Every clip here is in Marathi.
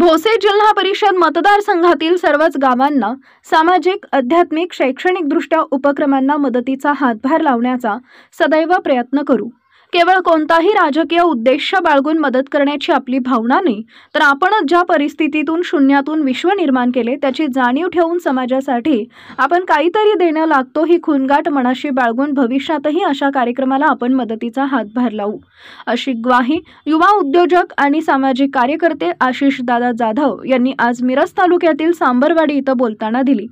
भोसे जिल्हा परिषद मतदारसंघातील सर्वच गावांना सामाजिक, आध्यात्मिक, शैक्षणिकदृष्ट्या उपक्रमांना मदतीचा हातभार लावण्याचा सदैव प्रयत्न करू। केवळ कोणताही राजकीय उद्देश बाळगून मदत करण्याची आपली भावना नाही, तर आपण ज्या परिस्थितीतून शून्यातून विश्व निर्माण केले त्याची जाणीव ठेवून समाजासाठी आपण काहीतरी देणं लागतो ही खुणगाट मनाशी बाळगून भविष्यातही अशा कार्यक्रमाला आपण मदतीचा हातभार लावू, अशी ग्वाही युवा उद्योजक आणि सामाजिक कार्यकर्ते आशिष दादा जाधव यांनी आज मिरज तालुक्यातील सांबरवाडी इथं बोलताना दिली।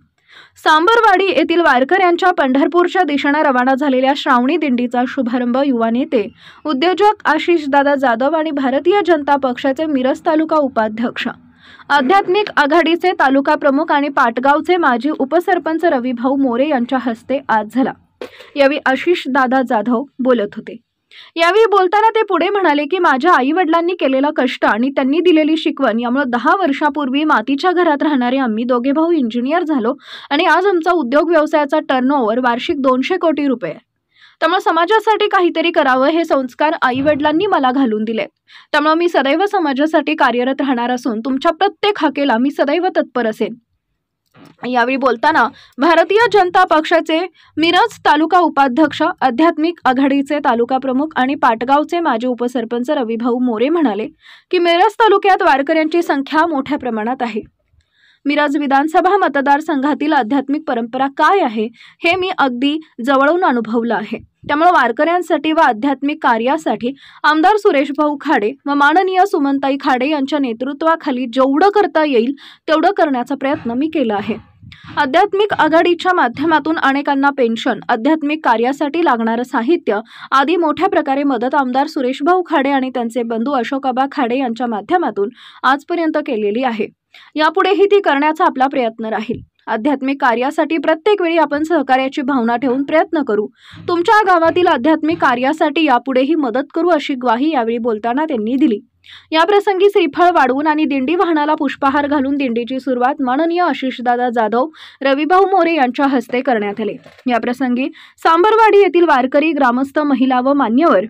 सांबरवाडी येथील वारकऱ्यांच्या पंढरपूरच्या दिशेने रवाना झालेल्या श्रावणी दिंडीचा शुभारंभ युवा नेते उद्योजक आशिष दादा जाधव आणि भारतीय जनता पक्षाचे मिरज तालुका उपाध्यक्ष, आध्यात्मिक आघाडीचे तालुका प्रमुख आणि पाटगावचे माजी उपसरपंच रविभाऊ मोरे यांच्या हस्ते आज झाला। यावेळी आशिष दादा जाधव बोलत होते। यावेळी बोलताना ते पुढे म्हणाले की माझ्या आई-वडिलांनी केलेला कष्ट आणि त्यांनी दिलेली शिकवण यामुळे 10 वर्षापूर्वी मातीच्या घरात राहणारे आम्ही दोघे भाऊ इंजिनियर झालो आणि आज आमचा उद्योग व्यवसायाचा टर्नओव्हर वार्षिक 200 कोटी रुपये। त्यामुळे समाजासाठी काहीतरी करावं हे संस्कार आई-वडिलांनी मला घालून दिले। त्यामुळे मी सदैव समाजासाठी कार्यरत राहणार असून तुमच्या प्रत्येक हाकेला मी सदैव तत्पर असेन। यावेळी बोलताना भारतीय जनता पक्षाचे मिरज तालुका उपाध्यक्ष, आध्यात्मिक आघाडीचे तालुका प्रमुख आणि पाटगावचे माजी उपसरपंच रविभाऊ मोरे म्हणाले की मिरज तालुक्यात वारकऱ्यांची संख्या मोठ्या प्रमाणात आहे। मिरज विधानसभा मतदारसंघातील आध्यात्मिक परंपरा काय आहे हे मी अगदी जवळून अनुभवलं आहे। त्यामुळे वारकऱ्यांसाठी व आध्यात्मिक कार्यासाठी आमदार सुरेशभाऊ खाडे व माननीय सुमनताई खाडे यांच्या नेतृत्वाखाली जेवढं करता येईल तेवढं करण्याचा प्रयत्न मी केला आहे। आध्यात्मिक आघाडीच्या माध्यमातून अनेकांना पेन्शन, आध्यात्मिक कार्यासाठी लागणारं साहित्य आदी मोठ्या प्रकारे मदत आमदार सुरेशभाऊ खाडे आणि त्यांचे बंधू अशोकआबा खाडे यांच्या माध्यमातून आजपर्यंत केलेली आहे। यापुढेही ती करण्याचा आपला प्रयत्न राहील। आध्यात्मिक कार्यासाठी प्रत्येक वेळी आपण सहकार्याची भावना ठेवून प्रयत्न करू। तुमच्या गावातील आध्यात्मिक कार्यासाठी यापुढेही मदत करू, अशी ग्वाही यावेळी बोलताना त्यांनी दिली। या प्रसंगी श्रीफळ वाढवून आणि दिंडी वाहनाला पुष्पहार घालून दिंडीची सुरुवात माननीय आशिषदादा जाधव, रविभाऊ मोरे यांच्या हस्ते करण्यात आले। या प्रसंगी सांबरवाडी येथील वारकरी, ग्रामस्थ, महिला व मान्यवर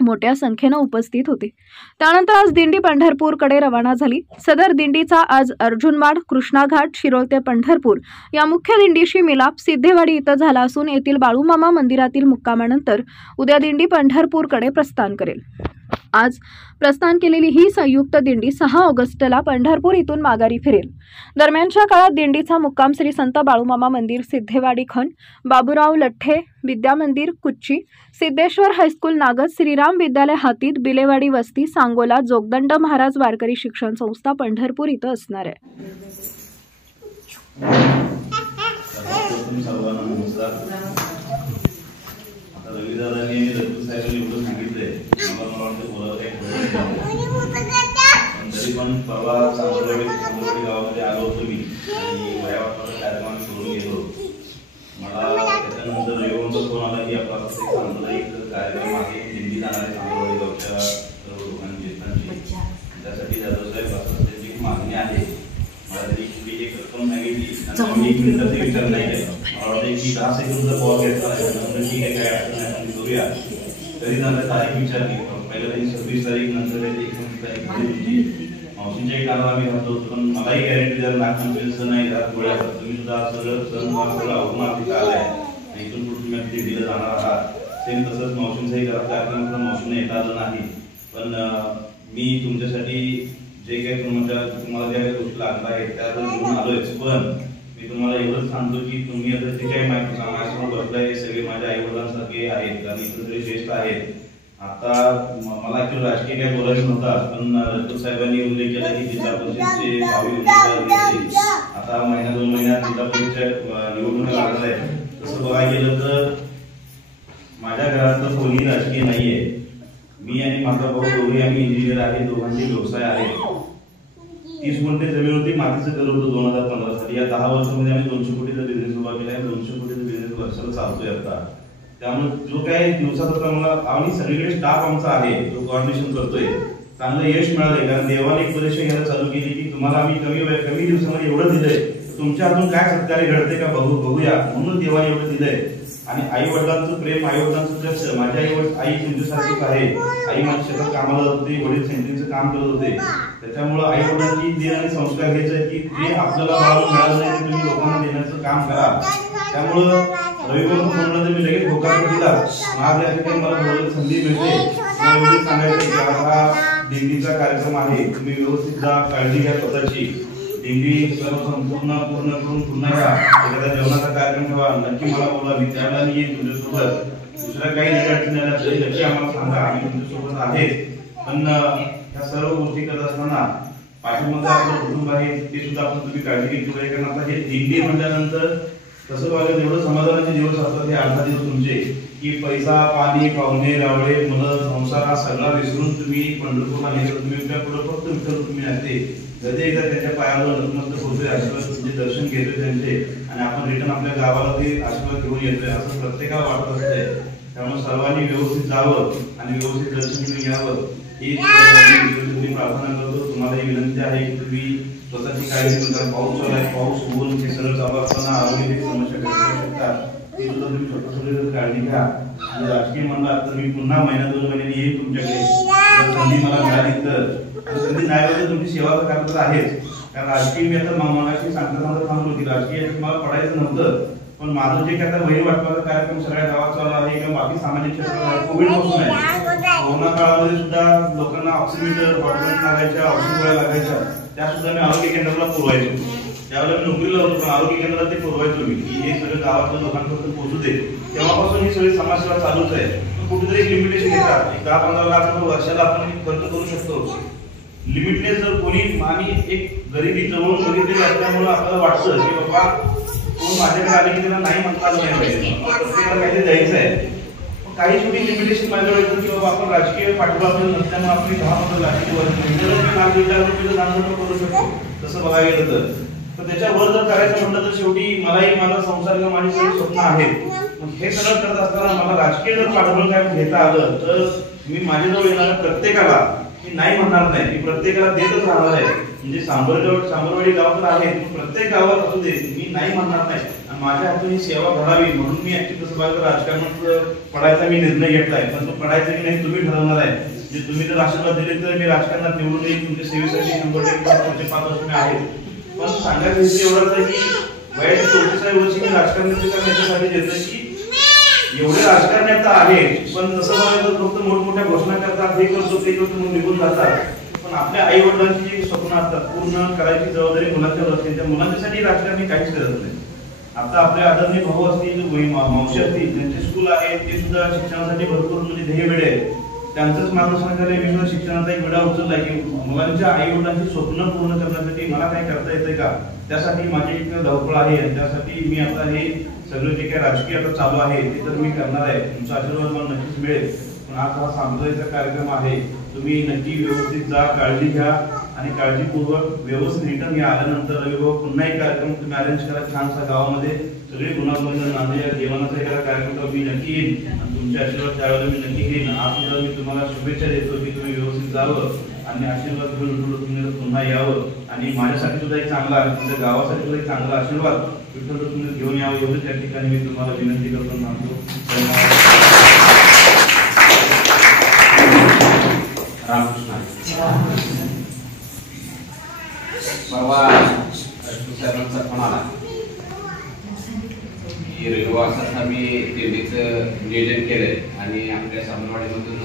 मोठ्या संख्येने उपस्थित होते। त्यानंतर आज दिंडी पंढरपूरकडे रवाना झाली। सदर दिंडीचा आज अर्जुनवाड, कृष्णाघाट, शिरोळ ते पंढरपूर या मुख्य दिंडीशी मिलाप सिद्धेवाडी इथं झाला असून येथील बाळूमामा मंदिरातील मुक्कामानंतर उद्या दिंडी पंढरपूरकडे प्रस्थान करेल। आज प्रस्थान केलेली ही संयुक्त दिंडी 6 ऑगस्टला पंढरपूर इथून माघारी फिरेल। दरम्यानच्या काळात दिंडीचा मुक्काम श्री संत बाळूमामा मंदिर, सिद्धेवाडी खण, बाबूराव लठ्ठे विद्या मंदिर, कुच्ची, सिद्धेश्वर हायस्कूल नागद, श्रीराम विद्यालय हातीत, बिलेवाडी वस्ती, सांगोला, जोगदंड महाराज वारकरी शिक्षण संस्था पंढरपूर इथं असणार आहे। परवा सांबरवाडी गावामध्ये आलो होतो मी आणि वयावाटाला कार्यक्रम सोडून गेलो। मला त्याच्यानंतर येऊन फोन आला की आपला सामुदायिक कार्यक्रम आहे, दिंडी जाणार आहे सांबरवाडी गावच्या सर्व लोकांची, त्यासाठी जाधवसाहेब असं त्याची मागणी आहे। मला तरी एक रक्कम सांगितली, मी 1 मिनिटाचा विचार नाही केला। मला वाटतं की 10 सेकंदचा कॉल घेतला, ठीक आहे काय अडचण नाही आपण करूया। तरी नंतर तारीख विचारली, पहिल्या त्यांनी 26 तारीख, नंतर 29 तारीख मावशींच्या काळात आम्ही राहतो होतो, पण मलाही गॅरंटी जर नागपंचमीचं सण आहे, रात गोळ्या तुम्ही सुद्धा सगळं सण आवडून आपली काल आहे आणि इथून पुढे तुम्ही आपली दिलं जाणार आहात। सेम तसंच मावशींचाही घरात कार्यक्रम मावशीने येता आलं नाही, पण मी तुमच्यासाठी जे काही तुम्हाला ज्या काही गोष्टी लागणार आहेत त्या घेऊन आलोयच। पण मी तुम्हाला एवढंच सांगतो की तुम्ही आता जे काही माहिती माझ्यासमोर बसलाय सगळे माझ्या आई वडिलांसारखे आहेत आणि इतर सगळे ज्येष्ठ आहेत। आता मला ऍक्च्युअली राजकीय काय बोलायचं नव्हतं, पण रजपूत साहेबांनी उल्लेख केला की जिल्हा परिषदेचे 22 उमेदवार आता महिना 2 महिन्यात जिल्हा परिषद निवडणूक लागणार आहे। तसं बघायला गेलं तर माझ्या घरात तर कोणी राजकीय नाहीये। मी आणि माझा भाऊ दोघे आम्ही इंजिनियर आहे, दोघांचे व्यवसाय आहे। 30 गुंठे जमीन होती, मातीचं घर होतं 2015 साली। या 10 वर्षांमध्ये आम्ही 200 कोटीचा बिझनेस उभा केला आहे। 200 कोटीचा बिझनेस वर्षाला चालतोय आता। त्यामुळे जो काही दिवसाचा मला आणि सगळीकडे स्टाफ आमचा आहे जो कोऑर्डिनेशन करतोय, चांगलं यश मिळालंय। कारण देवाने एक परीक्षा घ्यायला चालू केली की तुम्हाला आम्ही कमी दिवसामध्ये एवढं दिलंय, तुमच्या हातून काय सत्कार्य घडते का बघूया, म्हणून देवाने एवढं दिलंय। आणि आई वडिलांचं प्रेम, आई वडिलांचं माझ्या आई तुमच्यासारखीच आहे. आई माझ्या शेतात कामाला जात होती, वडील सेंट्रिंगचं काम करत होते. त्याच्यामुळे आई वडिलांची देण आणि संस्कार हेच आहे की जे आपल्याला बाळाला मिळालं नाही ते तुम्ही लोकांना देण्याचं काम करा. त्यामुळं रविवार फोनला मी लगेच होकार दिला. आज या ठिकाणी मला बोलायला संधी मिळते. मला एवढं सांगायचं की हा दिंडीचा कार्यक्रम आहे, तुम्ही व्यवस्थित जा, काळजी घ्या स्वतःची. दिंडी सर्व संपूर्ण पूर्ण करून पुन्हा या. एखाद्या जेवणाचा कार्यक्रम ठेवा, नक्की मला बोला, मी त्यावेळेला येईन तुमच्यासोबत. दुसऱ्या काही अडचणी आल्या तरी नक्की आम्हाला सांगा, आम्ही तुमच्यासोबत आहे. पण ह्या सर्व गोष्टी करत असताना पाठीमागे आपलं कुटुंब आहे ते सुद्धा आपण तुम्ही काळजी घेतली पाहिजे. कारण आता हे दिंडी म्हटल्यानंतर कसं बघायला जेवढं समाधानाचे दिवस असतात हे 8 दिवस तुमचे, की पैसा पाणी पाहुणे रावळे मुलं संसार हा सगळा विसरून तुम्ही पंढरपूरला निघाल. तुम्ही पुढे फक्त विठ्ठल तुम्ही असते कधी एकदा त्यांच्या पायावर नतमस्तक होतोय, आशीर्वाद तुमचे दर्शन घेतोय त्यांचे, आणि आपण रिटर्न आपल्या गावाला ते आशीर्वाद घेऊन येतोय असं प्रत्येकाला वाटत असतंय. त्यामुळे सर्वांनी व्यवस्थित जावं आणि व्यवस्थित दर्शन घेऊन यावं ही प्रार्थना करतो. तुम्हाला ही विनंती आहे की तुम्ही स्वतःची काळजी घेऊन, पाऊस चालू आहे, पाऊस ऊन हे सगळं चालू असताना आरोग्याची समस्या करू शकतात, ते सुद्धा तुम्ही स्वतः काळजी घ्या. आणि राजकीय म्हणलात तर मी पुन्हा महिना 2 महिन्यांनी येईल तुमच्याकडे. जर संधी मला मिळाली तर, संधी नाही तर तुमची सेवा करत आहेच. कारण राजकीय मी आता मगाशी सांगताना सांगलो की राजकीय मला पडायचं नव्हतं, पण माझं जे काय आता वही वाटपाचा कार्यक्रम सगळ्या गावात चालू आहे किंवा बाकी सामाजिक क्षेत्रात कोविड पासून आहे. कोरोना काळामध्ये सुद्धा लोकांना ऑक्सिमीटर बॉटल लागायच्या, औषध गोळ्या लागायच्या, त्या सुद्धा मी आरोग्य केंद्राला पुरवायचो. त्यावेळेला मी नोकरीला होतो पण आरोग्य केंद्राला ते पुरवायचो मी की हे सगळं गावातल्या लोकांपर्यंत पोहोचू दे. तेव्हापासून ही सगळी समाजसेवा चालूच आहे. कुठेतरी एक लिमिटेशन येतात. 10-15 लाख रुपये वर्षाला आपण खर्च करू शकतो. लिमिटनेस जर कोणी आणि एक गरिबी जवळून बघितलेली असल्यामुळे आपल्याला वाटतं की बाबा कोण माझ्याकडे आले की त्याला नाही म्हणता आलं नाही पाहिजे, प्रत्येकाला काहीतरी द्यायचं आहे. काही छोटी लिमिटेशन माझ्यावर येतं की बाबा आपण राजकीय पाठिंबा आपल्याला नसल्यामुळे आपली 10-15 लाखाची वर्ष दान करू शकतो तसं बघायला गेलं तर त्याच्यावर जर करायचं म्हटलं तर शेवटी मलाही माझा संसार किंवा माझी सगळी स्वप्न आहेत. हे सगळं करत असताना मला राजकीय जर पाठबळ काय घेता आलं तर मी माझ्याजवळ येणाऱ्या प्रत्येकाला मी नाही म्हणणार नाही, मी प्रत्येकाला देतच राहणार आहे. म्हणजे सांबरवाडी गाव तर आहे, प्रत्येक गावात असू दे मी नाही म्हणणार नाही. आणि माझ्या हातून ही सेवा घडावी म्हणून मी ऍक्च्युली तसं बघायला राजकारणात पडायचा मी निर्णय घेतलाय. पण तो पडायचा की नाही तुम्ही ठरवणार आहे. म्हणजे तुम्ही जर आशीर्वाद दिले तर मी राजकारणात निवडून येईल, तुमच्या सेवेसाठी 100% 5 वर्ष मी आहे. पण सांगायचं एवढंच आहे की वयाच्या 44व्या वर्षी मी राजकारणाचे काम याच्यासाठी देतोय की एवढे राजकारणी आता आहे पण तसं बघायचं फक्त मोठमोठ्या घोषणा करतात, हे करतो ते करतो म्हणून निघून जातात. पण आपल्या आई वडिलांची जी स्वप्न असतात पूर्ण करायची जबाबदारी मुलांच्यावर असते. त्या मुलांच्यासाठी राजकारणी काहीच करत नाही. आता आपले आदरणीय भाऊ असतील, मावशी असतील, त्यांचे स्कूल आहे ते सुद्धा शिक्षणासाठी भरपूर म्हणजे ध्येयवेडे आहेत. त्यांचंच मार्गदर्शनाखाली मी सुद्धा शिक्षणाचा एक वेळा उचलला की मुलांच्या आई वडिलांची स्वप्न पूर्ण करण्यासाठी मला काय करता येतंय का, त्यासाठी माझी एक धावपळ आहे. त्यासाठी मी आता हे सगळं जे काही राजकीय आता चालू आहे ते तर मी करणार आहे. तुमचा आशीर्वाद मला नक्कीच मिळेल. पण आज हा सांप्रदायिक कार्यक्रम आहे, तुम्ही नक्की व्यवस्थित जा, काळजी घ्या आणि काळजीपूर्वक व्यवस्थित रिटर्न या. आल्यानंतर रविवार पुन्हा एक कार्यक्रम तुम्ही अरेंज करा छानसा गावामध्ये, सगळे गुणागोविंद नांदे जेवणाचा एखादा कार्यक्रम मी नक्की येईन आणि तुमचे आशीर्वाद त्यावेळेला मी नक्की घेईन. आज सुद्धा मी तुम्हाला शुभेच्छा देतो की तुम्ही व्यवस्थित जावं आणि आशीर्वाद घेऊन तुम्ही पुन्हा यावं. आणि माझ्यासाठी सुद्धा एक चांगला आणि तुमच्या गावासाठी सुद्धा एक चांगला आशीर्वाद विठ्ठल तुम्ही घेऊन यावं एवढं त्या ठिकाणी मी तुम्हाला विनंती करतो सांगतो. रामकृष्ण. परवा सर्वांचा फोन आला की रविवारचा आम्ही दिल्लीचं नियोजन केलंय आणि आपल्या सामनवाडीमधून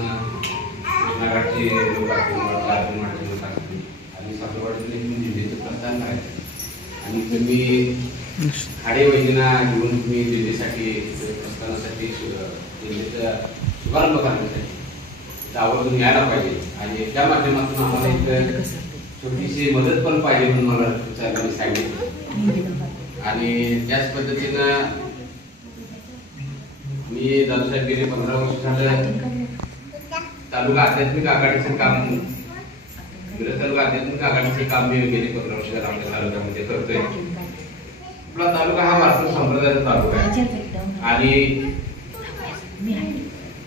कृष्णाघाटचे लोक असतील, गार्जनवाडीचे लोक असतील आणि सामनवाडीतून दिल्लीचं प्रस्थान करायचं आणि तुम्ही खाडे वैजना घेऊन तुम्ही दिल्लीसाठी प्रस्थानासाठी दिल्लीचा शुभारंभ करण्यासाठी आवर्जून यायला पाहिजे. आणि त्या माध्यमातून आम्हाला एक छोटीशी मदत पण पाहिजे म्हणून मला साहेबांनी सांगितलं. आणि त्याच पद्धतीनं मी दादासाहेब गेले 15 वर्ष झालं तालुका आध्यात्मिक आघाडीचं काम, मिरज तालुका आध्यात्मिक आघाडीचे काम मी गेले 15 वर्ष झालं आपल्या तालुक्यामध्ये करतोय. आपला तालुका हा भारतीय संप्रदायाचा तालुका आहे आणि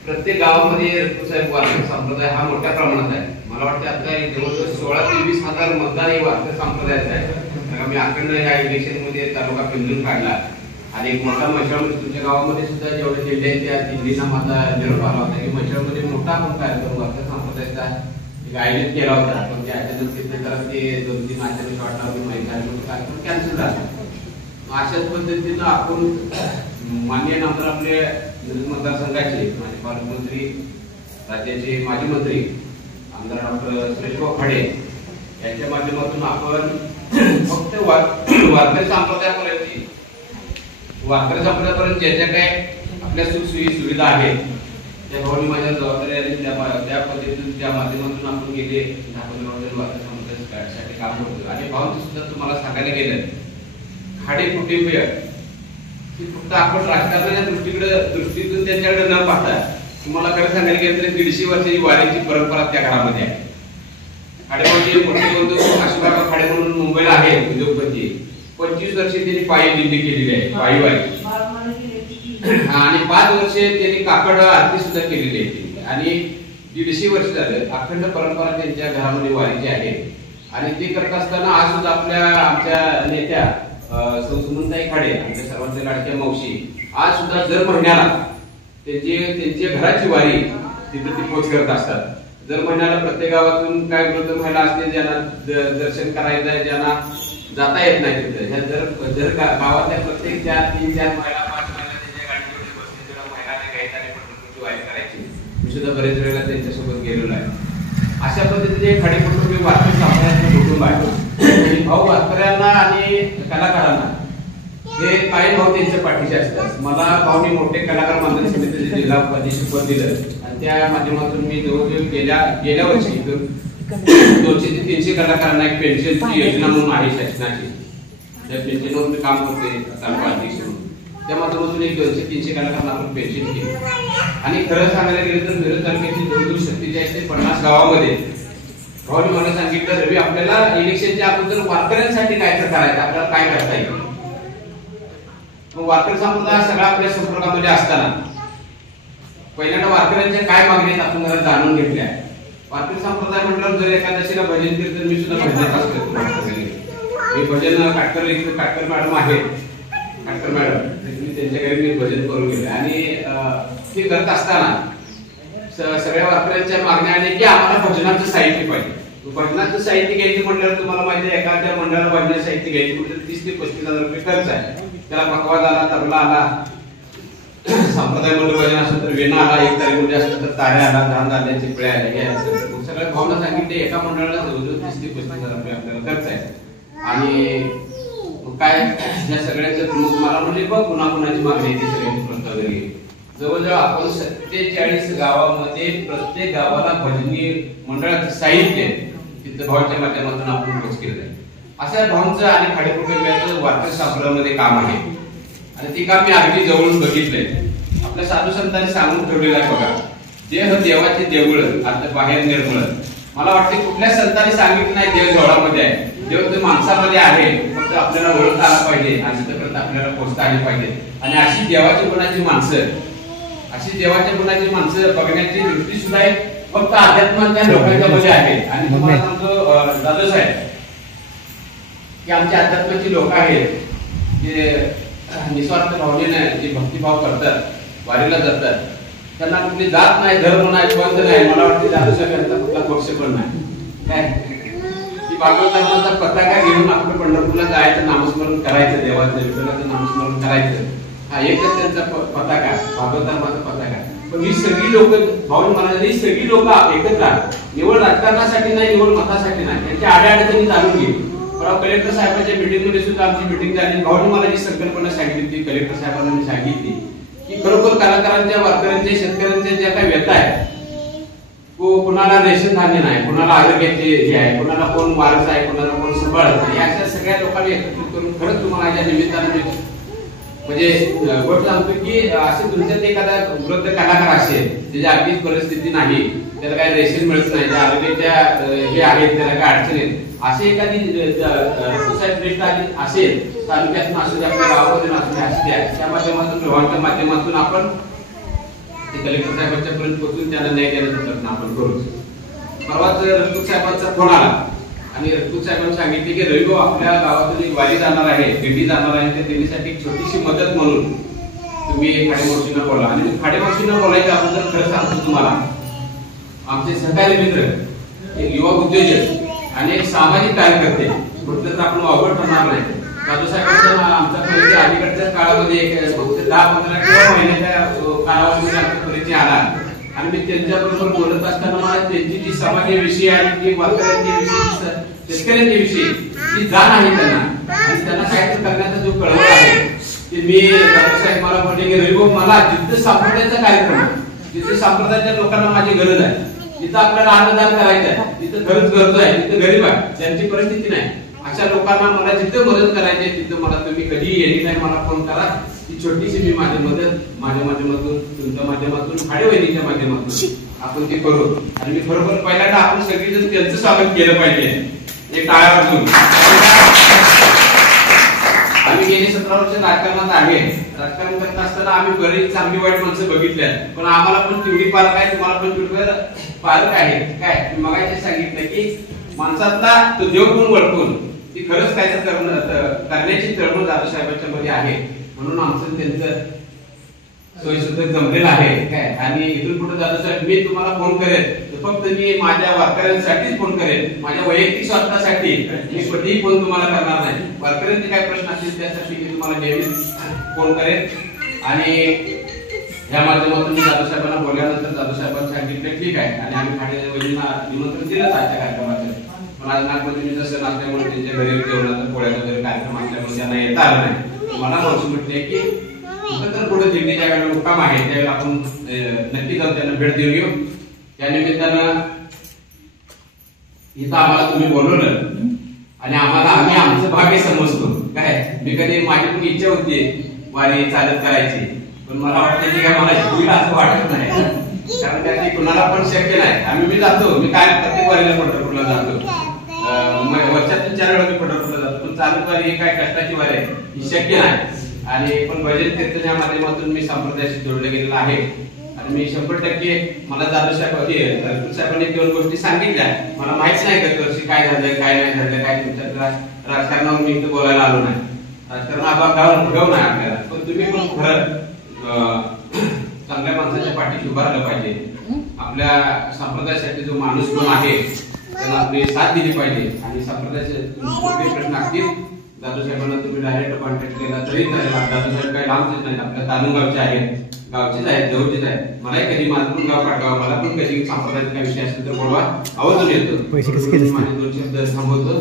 प्रत्येक गावामध्ये साहेब वारकरी संप्रदाय हा मोठ्या प्रमाणात आहे. मला वाटतं आता जवळजवळ 16 ते 20 हजार मतदार हे वारकरी संप्रदायाचे आहे. मी अखंड या इलेक्शन मध्ये तालुका पिंजून काढला आणि एक मोठा म्हैसाळमध्ये तुमच्या गावामध्ये सुद्धा जेवढे जिल्हे आहेत त्या दिल्लीला माझा निरोप आला होता की म्हैसाळमध्ये मोठा आपण कार्यक्रम वारकरी संप्रदायाचा आयोजित केला होता, पण त्या अचानक तिथे जरा ते 2-3 अचानक वाटणार महिन्यामध्ये कार्यक्रम कॅन्सल झाला. अशाच पद्धतीनं आपण माननीय आमदार आपले मतदारसंघाचे माजी पालकमंत्री राज्याचे माजी मंत्री आमदार डॉक्टर सुरेशभाऊ खाडे यांच्या माध्यमातून आपण फक्त वारकरी संप्रदायापर्यंत ज्या ज्या काय आपल्या सुखसोयी सुविधा आहेत त्या भावनी माझ्या जबाबदारी आली त्या पद्धतीतून त्या माध्यमातून आपण गेले 10-15 वर्ष वारकरी संप्रदायासाठी काम करतो. आणि भावना सुद्धा तुम्हाला सांगायला गेलं खाडे कुटुंबीय की फक्त आपण राजकारणाच्या दृष्टीतून त्यांच्याकडे न पाहता तुम्हाला खरं सांगायला गेलं तर 150 वर्षाची वारीची परंपरा त्या घरामध्ये आहे. खाडेबाबा मोठे बंधू आशीर्वाद खाडे म्हणून मुंबईला आहेत उद्योगपती. 25 वर्षे त्यांनी पायी दिंडी केलेली आहे, पायी वारी. आणि 5 वर्षे त्यांनी काकड आरती सुद्धा केलेली आहे. आणि 150 वर्ष झाले अखंड परंपरा त्यांच्या घरामध्ये वारीची आहे. आणि ते करत असताना आज सुद्धा आमच्या नेत्या सुमनताई खाडे आमच्या सर्वांच्या लाडक्या मावशी आज सुद्धा दर महिन्याला त्यांच्या घराची वारी तिथे ती पोच करत असतात. दर महिन्याला प्रत्येक गावातून काय वृद्ध महिला असते ज्यांना दर्शन करायचं आहे, ज्यांना जाता येत नाही तिथे जर गावातल्या प्रत्येक 4-3-4 महिला 5 महिला त्यांच्या गाडीमध्ये बसले तेव्हा महिलांनी घ्यायचं आणि पंढरपूरची वारी करायची. मी सुद्धा बरेच वेळेला त्यांच्यासोबत गेलेलो आहे. अशा पद्धतीने खाडे कुटुंबी वारकरी संप्रदायाचे कुटुंब आहे. भाऊ वारकऱ्यांना आणि कलाकारांना हे कायम भाऊ त्यांच्या पाठीचे असतात. मला भाऊनी मोठे कलाकार मंडळ समितीचे जिल्हा उपाध्यक्ष पद दिलं आणि त्या माध्यमातून मी जवळजवळ गेल्या वर्षी 200 ते 300 कलाकारांना एक पेन्शनची योजना म्हणून आहे शासनाची. त्या पेन्शनवर मी काम करते तालुका अध्यक्ष म्हणून. त्या माध्यमातून एक 200-300 कलाकारांना आपण पेन्शन केली. आणि खरं सांगायला गेलं तर मिरज तालुक्याची जवळजवळ 47 ते 50 गावामध्ये भाऊनी मला सांगितलं रवी आपल्याला इलेक्शनच्या अगोदर वारकऱ्यांसाठी काय करायचं, आपल्याला काय करता येईल. मग वारकरी संप्रदाय सगळा आपल्या संपर्कामध्ये असताना पहिल्यांदा वारकऱ्यांच्या काय मागणी आहेत आपण जरा जाणून घेतल्या. वारकरी संप्रदाय म्हटल्यावर जर एकादशीला भजन कीर्तन मी सुद्धा भजनात असतो. मी भजन काटकर मॅडम आहेत, काटकर मॅडम मी त्यांच्या घरी मी भजन करून गेले. आणि ते करत असताना सगळ्या वारकऱ्यांच्या मागण्या आल्या की आम्हाला भजनाचं साहित्य पाहिजे. भजनाचं साहित्य घ्यायचं म्हटल्यावर तुम्हाला माहिती आहे एखाद्या मंडळाला भजनाचं साहित्य घ्यायचं म्हटलं 30 ते 35 हजार रुपये खर्च आहे. त्याला पकवाज आला, तबला आला, संप्रदाय मंडळ भजन असेल तर वेणा आला, एक तारीख असेल तर ताऱ्या आला, धान धान्याचे पिळे आले. सगळ्या भावना सांगितले एका मंडळाला जवळजवळ 30 ते 35 हजार रुपये आपल्याला खर्च आहे. आणि काय या सगळ्याचं मला म्हणजे बघ पुन्हा कुणाची मागणी आहे ती सगळ्यांची प्रस्ताव घरी. जवळजवळ आपण 47 गावामध्ये प्रत्येक गावाला भजनी मंडळाचं साहित्य तिथं भावाच्या माध्यमातून आपण पोच केलं आहे. अशा भावांचं आणि खाडे कुटुंबियांचं वारकरी संप्रदायामध्ये काम आहे. आणि ते काम मी अगदी जवळून बघितलंय. आपल्या साधू संतांनी सांगून ठेवलेलं आहे बघा, देह देवाचे देऊळ आता बाहेर निर्मळ. मला वाटते कुठल्या संतांनी सांगितलं नाही देव जवळामध्ये आहे, देव तर माणसामध्ये आहे. फक्त आपल्याला ओळखता आला पाहिजे आणि तिथपर्यंत आपल्याला पोहोचता आली पाहिजे. आणि अशी देवाच्या गुणाची माणसं, अशी देवाच्या गुणाची माणसं बघण्याची दृष्टी सुद्धा आहे फक्त अध्यात्माच्या लोकांच्या मध्ये आहे. आणि तुम्हाला सांगतो दादा साहेब की आमच्या अध्यात्माची लोक आहेत जे निस्वार्थ भावनेने जे भक्तिभाव करतात, वारीला जातात, त्यांना कुठली जात नाही, धर्म नाही, पंथ नाही. मला वाटते दादा साहेब यांचा कुठला पक्ष पण नाही. काय की भागवत धर्माचा पताका घेऊन आपण पंढरपूरला जायचं, नामस्मरण करायचं, देवाचं विठ्ठलाचं नामस्मरण करायचं. हा एकच त्यांचा पताका, भागवत धर्माचा पताका. पण ही सगळी लोक भाऊ मला ही सगळी लोक एकत्र निवड राजकारणासाठी नाही, निवड मतासाठी नाही, त्यांच्या आड्याअडचणी जाणून घेतली. कलेक्टर साहेबांच्या मीटिंग मध्ये सुद्धा आमची मीटिंग झाली. भाऊनी मला जी संकल्पना सांगितली ती कलेक्टर साहेबांनी सांगितली की खरोखर कलाकारांच्या, वारकऱ्यांच्या, शेतकऱ्यांच्या ज्या काही व्यथा आहेत, कुणाला रेशन धान्य नाही, कुणाला आरोग्याचे हे आहे, कुणाला कोण वारस आहे, कुणाला कोण सांभाळत नाही, अशा सगळ्या लोकांनी एकत्रित करून खरंच तुम्हाला या निमित्ताने म्हणजे गोष्ट सांगतो की असे तुमच्यात एखादा वृद्ध कलाकार असेल त्याची आर्थिक परिस्थिती नाही, त्याला काही रेशन मिळत नाही, त्या आरोग्याच्या हे आहेत, त्याला काही अडचण आहेत, अशी एखादी श्रेष्ठ असेल तालुक्यातून असू दे, आपल्या गावामधून असू दे, त्या माध्यमातून विभागाच्या माध्यमातून आपण कलेक्टर साहेबांच्या पर्यंत पोहोचून त्यांना न्याय देण्याचा प्रयत्न आपण करू. परवाच रजपूत साहेबांचा फोन आला आणि रघुनाथ साहेबांनी सांगितले की रविभाऊ आपल्या गावातून एक वारी जाणार आहे, दिंडी जाणार आहे, तर त्यांच्यासाठी एक छोटीशी मदत म्हणून तुम्ही खाडेमावशींना बोला. आणि मी खाडेमावशींना बोलायच्या अगोदर खरं सांगतो तुम्हाला, आमचे सहकारी मित्र, एक युवा उद्योजक आणि एक सामाजिक कार्यकर्ते म्हटलं तर आपण वावड ठरणार नाही. दादू साहेबांचा आमचा परिचय अलीकडच्या काळामध्ये 10-15 किंवा महिन्याच्या कालावधीमध्ये आमचा परिचय आला आणि मी त्यांच्याबरोबर बोलत असताना मला त्यांची जी समाजाविषयी आणि जी वारकऱ्यांच्या शेतकऱ्यांच्या विषयी जी जाण आहे त्यांना आणि त्यांना काहीतरी करण्याचा जो कळवळ आहे ते मी दादू साहेब मला म्हटले की रविभाऊ मला जिथं संप्रदायाचा कार्यक्रम आहे, जिथे संप्रदायाच्या लोकांना माझी गरज आहे, जिथं आपल्याला अन्नदान करायचं आहे, तिथं खरंच गरज आहे, तिथं गरीब आहे, त्यांची परिस्थिती नाही, अशा लोकांना मला जिथं मदत करायची आहे तिथं मला तुम्ही कधी एनी टाइम मला फोन करा. ती छोटीशी मी माझी मदत माझ्या माध्यमातून, तुमच्या माध्यमातून, खाडेवहिनीच्या माध्यमातून आपण ते करू. आणि मी बरोबर पहिल्यांदा आपण सगळीजण त्यांचं स्वागत केलं पाहिजे एक टाळ्या वाजवून. आम्ही गेली 17 वर्ष राजकारणात आहे. राजकारण करत असताना आम्ही बरीच चांगली वाईट माणसं बघितल्या, पण आम्हाला पण तेवढी पालक आहे, तुम्हाला पण तेवढी पालक आहे. काय मी मगाशी सांगितलं की माणसातला तो देव गुण ओळखून ती खरंच काय करण्याची तळमळ दादू साहेबांच्या मध्ये आहे. म्हणून आमचं त्यांचं सोयीसुद्धा जमलेलं आहे काय. आणि इथून पुढे दादू साहेब मी तुम्हाला फोन करेन, फक्त मी माझ्या वारकऱ्यांसाठीच फोन करेन, माझ्या वैयक्तिक स्वार्थासाठी मी कधीही फोन तुम्हाला करणार नाही. वारकऱ्यांचे काय प्रश्न असतील त्यासाठी मी तुम्हाला नेहमी फोन करेन. आणि या माध्यमातून मी दादू साहेबांना बोलल्यानंतर दादू साहेबांनी सांगितलं ठीक आहे, आणि आम्ही खाडेवहिनींना निमंत्रण दिलं आजच्या कार्यक्रमाचं. पण आज नागपंचमी जसं नसल्यामुळे त्यांच्या घरी जेवणाचा पोळ्याचा वगैरे कार्यक्रम असल्यामुळे त्यांना येता आलं नाही. मला मावशी म्हटले की तर पुढे दिंडीच्या वेळेला मुक्काम आहे त्यावेळेला आपण नक्की जाऊन त्यांना भेट देऊन येऊ. त्या निमित्तानं इथं आम्हाला तुम्ही बोलवलं आणि आम्ही आमचं भाग्य समजतो काय. मी कधी माझी पण इच्छा होती वारी चालत करायची, पण मला वाटतं की काय मला होईल असं वाटत नाही, कारण त्याची कुणाला पण शक्य नाही. आम्ही मी जातो, मी काय प्रत्येक वारीला पंढरपूरला जातो, वर्षातून 4 वेळा मी पंढरपूरला जातो, पण चालत वारी ही काय कष्टाची वारी आहे, ही शक्य नाही. आणि पण भजन कीर्तनाच्या माध्यमातून मी संप्रदायाशी जोडले गेलेला आहे. आणि मी 100% मला दादू साहेबांनी 2 गोष्टी सांगितल्या. मला माहित नाही गत वर्षी काय झालं काय नाही झालं, काय तुमच्या राजकारणावर मी इथं बोलायला आलो नाही, राजकारण गाव नाही आपल्याला, पण तुम्ही पण खरं चांगल्या माणसाच्या पाठीशी उभं राहिलं पाहिजे. आपल्या संप्रदायासाठी जो माणूस कोण आहे त्याला आपली साथ दिली पाहिजे. आणि संप्रदायाचे प्रश्न असतील दादू साहेबांना तुम्ही डायरेक्ट कॉन्टॅक्ट केला तरी चालेल. दादू साहेब काही लांबचेच नाही, आपल्या तालुगावचे आहेत, गावचेच आहेत, जवळचेच आहेत. मलाही कधी माझं पण गाव पाठवा, मला पण कधी संप्रदायाचा काही विषय असेल तर बोलवा, आवर्जून येतो. माझे 2 शब्द थांबवतो.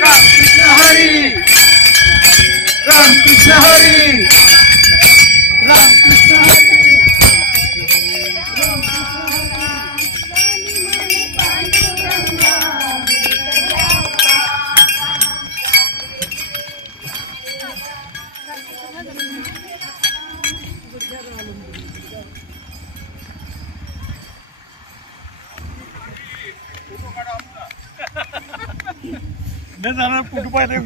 रामकृष्ण हरी, रामकृष्ण हरी, रामकृष्ण हरी. न जाणार फोटो पाहिजे.